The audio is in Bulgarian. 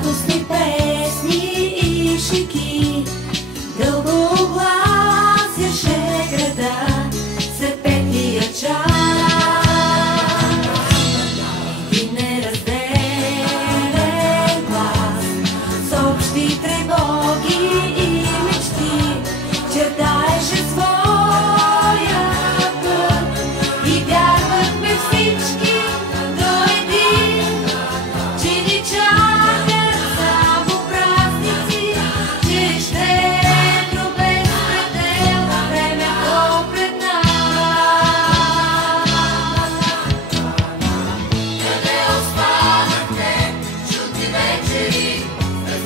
радостни песни и шики, дълго огласяше града след петия час. Един неразделен глас съобщи тревоги и мечти, чертаеше своя път и вярвахме всички до един, че ни чакат само празници, че щедро без предел времето пред нас. Къде останахте чудни вечери, без